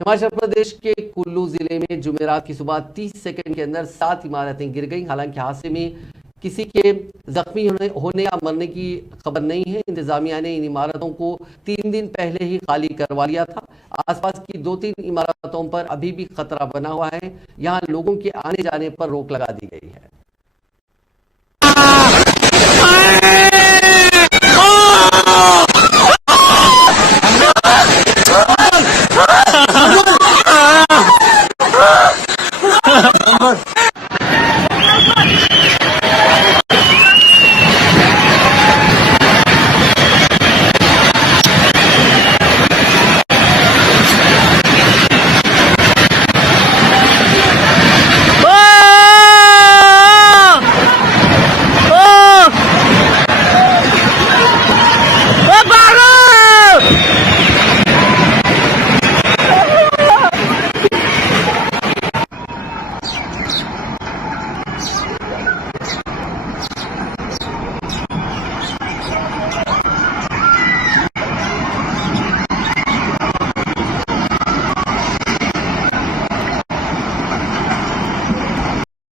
हिमाचल प्रदेश के कुल्लू जिले में जुमेरात की सुबह 30 सेकंड के अंदर 7 इमारतें गिर गईं। हालांकि हादसे में किसी के जख्मी होने या मरने की खबर नहीं है। इंतजामिया ने इन इमारतों को 3 दिन पहले ही खाली करवा लिया था। आसपास की 2-3 इमारतों पर अभी भी खतरा बना हुआ है। यहाँ लोगों के आने जाने पर रोक लगा दी गई है।